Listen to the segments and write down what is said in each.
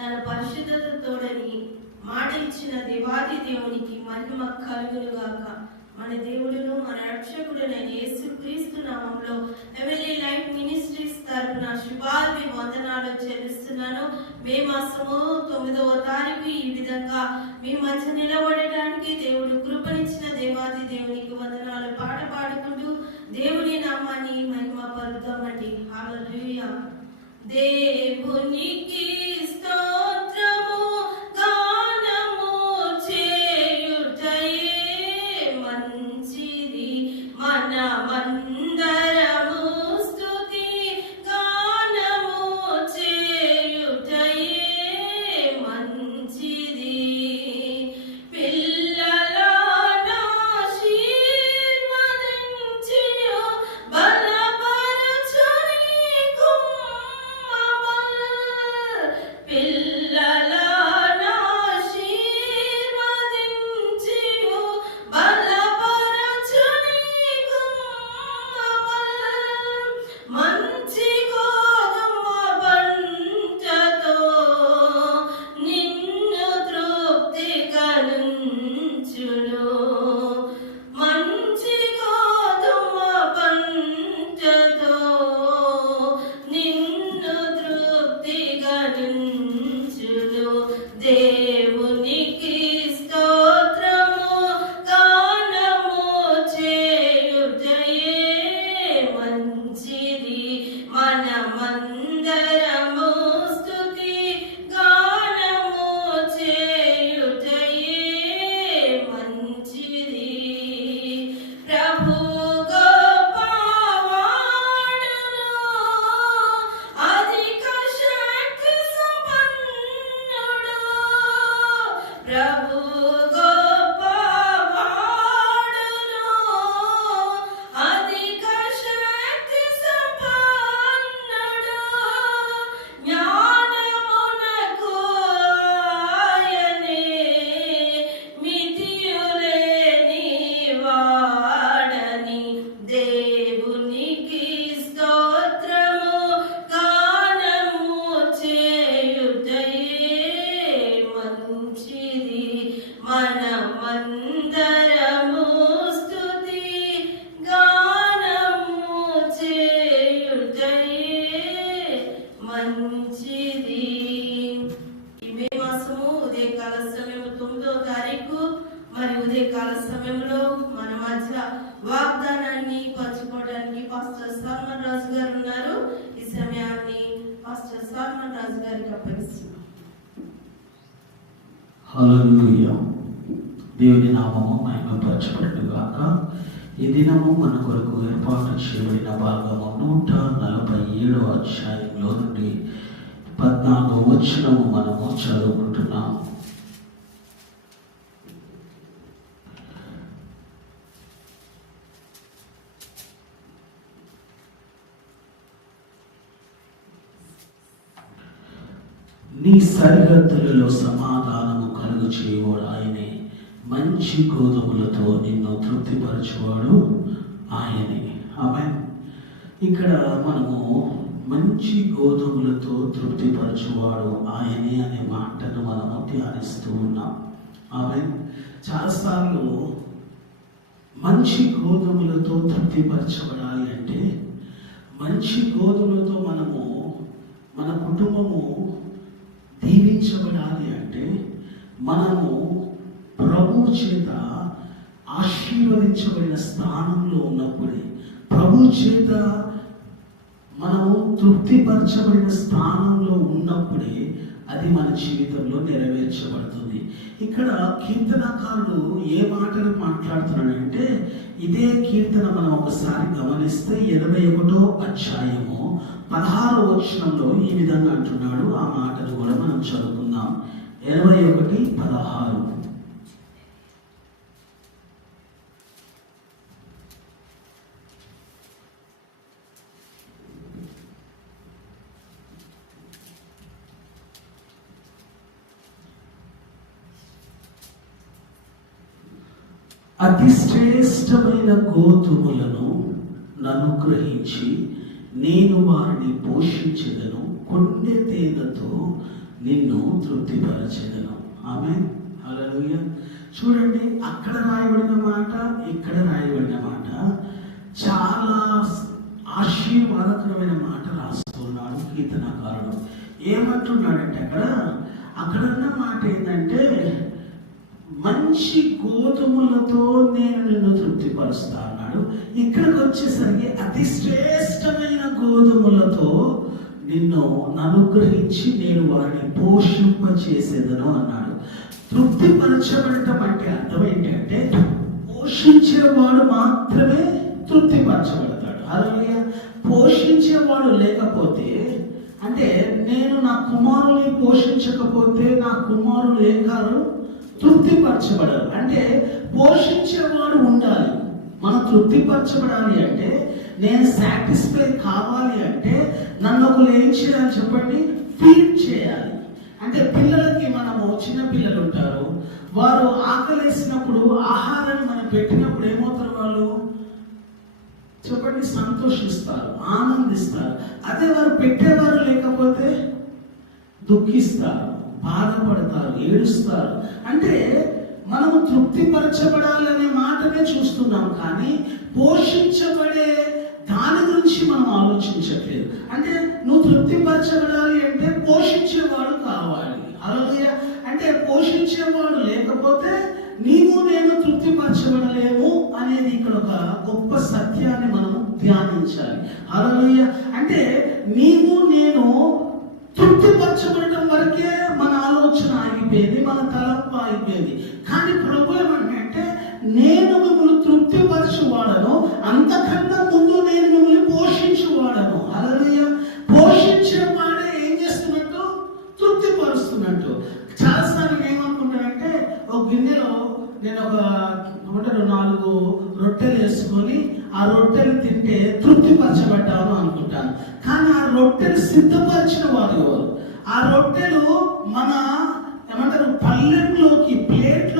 తన పరిశుద్ధతతోడని మాట ఇచ్చిన దేవాది దేవునికి మహిమ కలుగులుగాక మన దేవుడును మన రక్షకుడైన యేసు క్రీస్తు నామంలో ఎవరీ లైఫ్ మినిస్ట్రీస్ తరఫున శుభాది వందనాలు చెల్లిస్తున్నాను. మే మాసము తొమ్మిదవ తారీఖు ఈ విధంగా మీ మధ్య నిలబడటానికి దేవుడు కృపనిచ్చిన దేవాది దేవునికి వందనాలు పాట పాడుకుంటూ దేవుని నామాన్ని మహిమ పరుద్దామండి దేవునికి மஞ்சள் మనమందరము స్తుతి గానము చేయుటయే మంచిది. ఈ మే మాసము ఉదయకాల సమయం తొమ్మిదో తారీఖు మరి ఉదయకాల సమయంలో మన మధ్య వాగ్దానాన్ని పంచుకోవడానికి పాస్టర్ సల్మాన్ రాజు గారు ఉన్నారు. ఈ సమయాన్ని పాస్టర్ సల్మాన్ రాజు గారికి అప్పగిస్తున్నాం. హల్లెలూయా దేవుని నామము మహిమపరచబడును గాక ఈ దినము మన కొరకు ఏర్పాటు చేయబడిన భాగము నూట నలభై ఏడవ అధ్యాయంలో నుండి పద్నాలుగు వచనము మనము చదువుకుంటున్నాం. నీ సరిహద్దులలో సమాధానము కలుగు చేయవాడు ఆయనే. మంచి గోధుమలతో నిన్ను తృప్తిపరచువాడు ఆయనే. ఆమె ఇక్కడ మనము మంచి గోధుమలతో తృప్తిపరచువాడు ఆయనే అనే మాటను మనము ధ్యానిస్తూ ఉన్నాం. ఆమె చాలాసార్లు మంచి గోధుమలతో తృప్తిపరచబడాలి అంటే మంచి గోధుమలతో మనము మన కుటుంబము దీవించబడాలి అంటే మనము చేత ఆశీర్వదించబడిన స్థానంలో ఉన్నప్పుడే ప్రభు చేత మనము తృప్తిపరచబడిన స్థానంలో ఉన్నప్పుడే అది మన జీవితంలో నెరవేర్చబడుతుంది. ఇక్కడ కీర్తనకారుడు ఏ మాటలు మాట్లాడుతున్నాడంటే ఇదే కీర్తన మనం ఒకసారి గమనిస్తే ఇరవై ఒకటో అధ్యాయము పదహారో వచనంలో ఈ విధంగా అంటున్నాడు. ఆ మాటలు కూడా మనం చదువుకుందాం. ఇరవై ఒకటి పదహారు. అతి శ్రేష్టమైన గోధుమలను నన్ను గ్రహించి నేను వారిని పోషించదను కొన్ని తేనెతో నిన్ను తృప్తిపరచదను. ఆమె హల్లెలూయా. చూడండి అక్కడ రాయబడిన మాట ఇక్కడ రాయబడిన మాట చాలా ఆశీర్వాదకరమైన మాట రాస్తున్నాడు కీర్తనకారుడు. ఏమంటున్నాడంటే అక్కడ? అక్కడ ఉన్న మాట ఏంటంటే మంచి గోధుమలతో నేను నిన్ను తృప్తిపరుస్తా అన్నాడు. ఇక్కడికి వచ్చేసరికి అతి శ్రేష్టమైన గోధుమలతో నిన్ను అనుగ్రహించి నేను వారిని పోషింప చేసేదను అన్నాడు. తృప్తిపరచబడటం అంటే అర్థం ఏంటంటే పోషించేవాడు మాత్రమే తృప్తిపరచబడతాడు. అలాగే పోషించేవాడు లేకపోతే అంటే నేను నా కుమారుని పోషించకపోతే నా కుమారులు ఏం కాదు తృప్తిపరచబడాలి. అంటే పోషించేవాడు ఉండాలి. మనం తృప్తిపరచబడాలి అంటే నేను సాటిస్ఫై కావాలి అంటే నన్ను ఒకరు ఏం చేయాలి చెప్పండి? ఫీడ్ చేయాలి. అంటే పిల్లలకి మనము చిన్న పిల్లలు ఉంటారు. వారు ఆకలేసినప్పుడు ఆహారాన్ని మనం పెట్టినప్పుడు ఏమవుతారు వాళ్ళు? చెప్పండి సంతోషిస్తారు ఆనందిస్తారు. అదే వారు పెట్టేవారు లేకపోతే దుఃఖిస్తారు. బాధపడతారు ఏడుస్తారు. అంటే మనము తృప్తిపరచబడాలనే మాటనే చూస్తున్నాం కానీ పోషించబడే దాని గురించి మనం ఆలోచించట్లేదు. అంటే నువ్వు తృప్తిపరచబడాలి అంటే పోషించేవాడు కావాలి. అలాగే అంటే పోషించేవాడు లేకపోతే నీవు నేను తృప్తిపరచబడలేము అనేది ఇక్కడ ఒక గొప్ప సత్యాన్ని మనము ధ్యానించాలి. అలాగే అంటే నీవు నేను తృప్తిపరచబడటం వరకే మన ఆలోచన ఆగిపోయింది మన తలంపు ఆగిపోయింది. కానీ ప్రభు ఏమంటే నేను సిద్ధపరిచిన వారు ఎవరు? ఆ రొట్టెలు మన ఏమంటారు పల్లెంలోకి ప్లేట్లో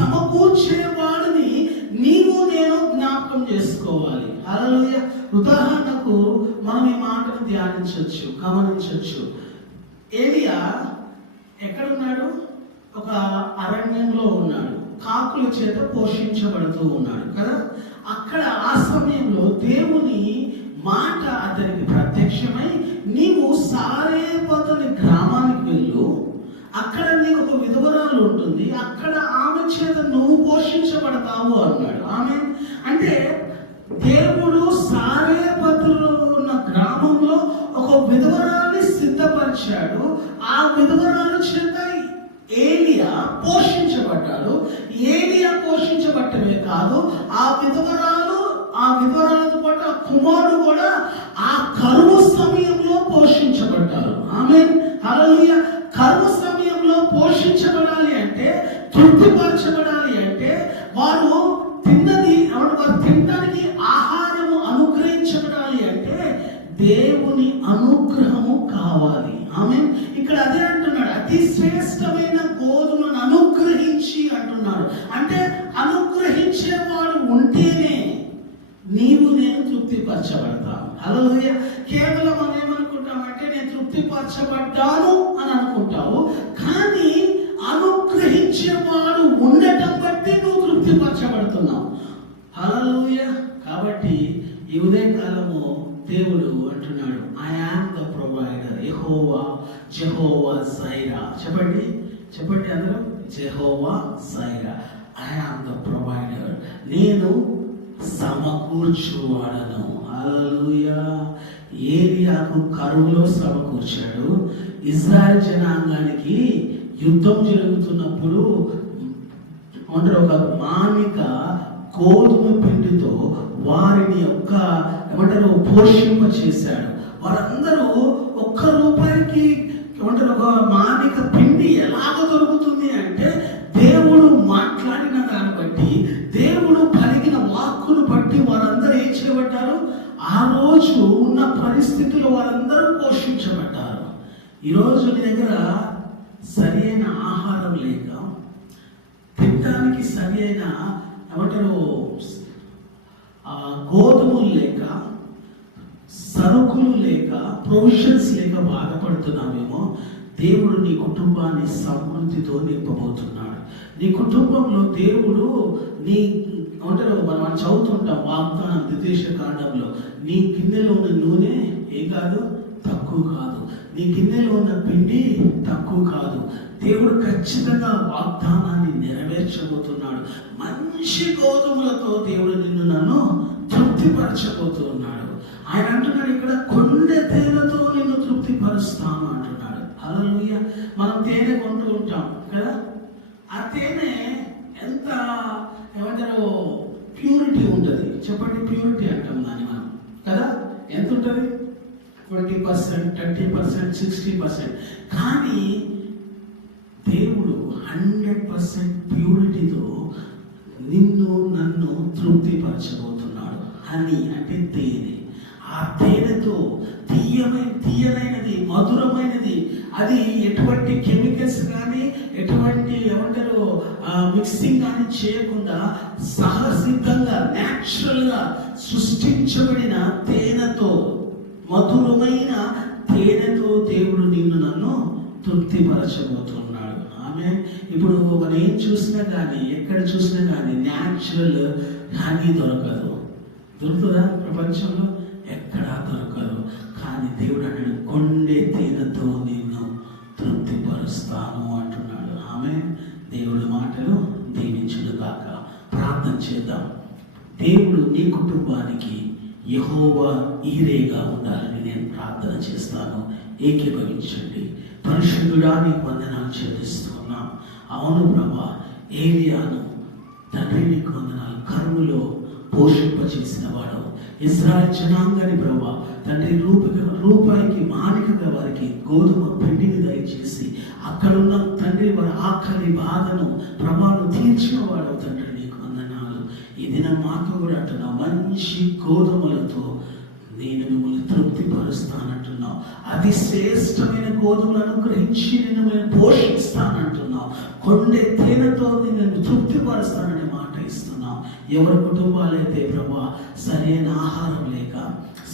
సమకూర్చేవాడిని నీవు నేను జ్ఞాపకం చేసుకోవాలి. అలలోయ ఉదాహరణకు మనం ఈ మాటను ధ్యానించవచ్చు గమనించవచ్చు. ఏలియా ఎక్కడున్నాడు? ఒక అరణ్యంలో ఉన్నాడు. కాకుల చేత పోషించబడుతూ ఉన్నాడు కదా? అక్కడ ఆ సమయంలో దేవుని మాట అతనికి ప్రత్యక్షమై నీవు సారేపతని గ్రామానికి వెళ్ళు అక్కడ నీకు ఒక విధవరాలు ఉంటుంది అక్కడ ఆమె చేత నువ్వు పోషించబడతావు అన్నాడు. ఆమె అంటే దేవుడు సారేపతులు ఉన్న గ్రామంలో ఒక విధవరాన్ని సిద్ధపరిచాడు. ఆ విధవరాలు చేత ఏలియా పోషించబడ్డాడు. ఏలియా పోషించబట్టమే కాదు ఆ విధవరాలు ఆ విధవరాలతో పాటు ఆ కుమారుడు కూడా ఆ కరువు సమయంలో పోషించబడ్డారు. ఆమె అలా నీవు నేను తృప్తిపరచబడతాను. అలలోయ కేవలం మనం ఏమనుకుంటామంటే నేను తృప్తిపరచబడ్డాను అని అనుకుంటావు. కానీ అనుగ్రహించేవాడు ఉండటం బట్టి నువ్వు తృప్తిపరచబడుతున్నావు. హల్లెలూయా. కాబట్టి ఈ ఉదయకాలము దేవుడు అంటున్నాడు I am the provider Jehovah Jehovah Jireh. చెప్పండి. చెప్పండి అందరూ. Jehovah Jireh. I am the provider నేను సమకూర్చువాడను. హల్లెలూయా. ఏలియాకు కరువులో సమకూర్చాడు. ఇజ్రాయెల్ జనాంగానికి యుద్ధం జరుగుతున్నప్పుడు అంటే ఒక మానిక గోధుమ పిండితో వారిని యొక్క ఏమంటారు పోషింప చేశాడు. వారందరూ ఒక్క రూపాయికి ఏమంటారు ఒక మానిక పిండి ఎలాగ దొరుకుతుంది? తినడానికి సరి అయిన ఏమంటారు గోధుమలు లేక సరుకులు లేక ప్రొవిషన్స్ లేక బాధపడుతున్నామేమో దేవుడు నీ కుటుంబాన్ని సమృద్ధితో నింపబోతున్నాడు. నీ కుటుంబంలో దేవుడు నీ ఏమంటారు మనం మనం చదువుతుంటాం వాగ్దానం ద్వితీయ కాండంలో నీ గిన్నెలో ఉన్న నూనె ఏం కాదు? తక్కువ కాదు. నీ గిన్నెలో ఉన్న పిండి తక్కువ కాదు. దేవుడు ఖచ్చితంగా వాగ్దానాన్ని నెరవేర్చబోతున్నాడు. మంచి గోధుమలతో దేవుడు నిన్ను నన్ను తృప్తిపరచబోతున్నాడు. ఆయన అంటున్నాడు ఇక్కడ కొండ తేనెతో నిన్ను తృప్తిపరుస్తాను అంటున్నాడు. అలలుయ మనం తేనె కొంటూ ఉంటాం కదా? ఆ తేనె ఎంత ఏమంటారు? ప్యూరిటీ ఉంటుంది. చెప్పండి ప్యూరిటీ అంటాం దాన్ని మనం. కదా? ఎంత ఉంటుంది? Twenty percent thirty percent sixty percent కానీ దేవుడు హండ్రెడ్ పర్సెంట్ ప్యూరిటీతో నిన్ను నన్ను తృప్తిపరచబోతున్నాడు. హనీ అంటే తేనె. ఆ తేనెతో తీయమైన తీయనైనది మధురమైనది అది ఎటువంటి కెమికల్స్ కానీ ఎటువంటి ఏమంటారు మిక్సింగ్ కానీ చేయకుండా సహసిద్ధంగా న్యాచురల్గా సృష్టించబడిన తేనెతో మధురమైన తేనెతో దేవుడు నిన్ను నన్ను తృప్తిపరచబోతున్నాడు. ఆమె ఇప్పుడు మనం ఏం చూసినా కానీ ఎక్కడ చూసినా కానీ న్యాచురల్ కానీ దొరకదు. దొరుకుతుందా ప్రపంచంలో? ఎక్కడా దొరకదు. కానీ దేవుడు అన్నాడు కొండే తేనెతో నిన్ను తృప్తిపరుస్తాను అంటున్నాడు. ఆమె దేవుడి మాటలు దీవించుడు కాక ప్రార్థన చేద్దాం. దేవుడు నీ కుటుంబానికి యహోవా ఈరేగా ఉండాలని నేను ప్రార్థన చేస్తాను. ఏకీభవించండి. పరిశుద్ధుడా నీకు వందనాలు చెల్లిస్తున్నాం. అవును ప్రభా ఏలియాను తండ్రి నీకు వందనాలు కరువులో పోషింపచేసిన వాడు ఇస్రాయల్ జనాంగాన్ని ప్రభా తండ్రి రూపక రూపాయికి మానికగా వారికి గోధుమ పిండిని దయచేసి అక్కడున్న తండ్రి వారి ఆకలి బాధను ప్రభాను ఈ మాకు కూడా అంటున్నావు మంచి గోధుమలతో నేను మిమ్మల్ని తృప్తిపరుస్తానంటున్నావు. అతి శ్రేష్టమైన గోధుమలను అనుగ్రహించి నేను మిమ్మల్ని పోషిస్తానంటున్నావు. కొండే తేనెతో నేను తృప్తిపరుస్తానని మాట ఇస్తున్నావు. ఎవరి కుటుంబాలైతే ప్రభా సరైన ఆహారం లేక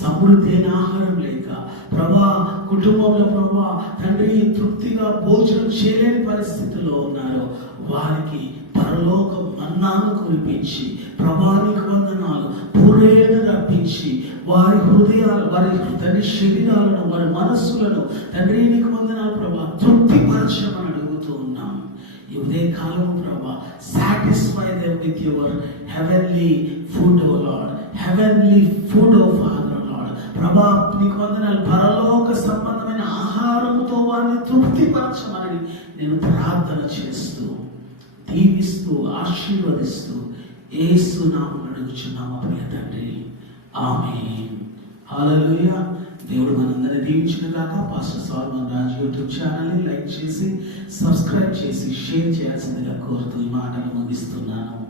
సమృద్ధి అయిన ఆహారం లేక ప్రభా కుటుంబంలో ప్రభా తండ్రి తృప్తిగా భోజనం చేయలేని పరిస్థితిలో ఉన్నారో వారికి పరలోకం మన్నాను కురిపించి ప్రభానికి వందనాలు పూరేణ రప్పించి వారి హృదయాలు వారి తండ్రి శరీరాలను వారి మనస్సులను తండ్రి నీకు వందనాలు ప్రభా తృప్తిపరచమని అడుగుతూ ఉన్నాం. ఈ ఉదయ కాలం ప్రభా satisfy them with your heavenly food O lord heavenly food O father lord ప్రభా నీకు వందనాలు. పరలోక సంబంధమైన ఆహారముతో వారిని తృప్తిపరచమని నేను ప్రార్థన చేస్తూ దీవిస్తూ ఆశీర్వదిస్తూ ఏసు నామం అడుగుచున్నాము ప్రియ తండ్రి. ఆమె హాలలోయ దేవుడు మనందరినీ దీవించిన కాక పాస్టర్ సాల్మన్ రాజు యూట్యూబ్ ఛానల్ని లైక్ చేసి సబ్స్క్రైబ్ చేసి షేర్ చేయాల్సిందిగా కోరుతూ ఈ మాటలు ముగిస్తున్నాను.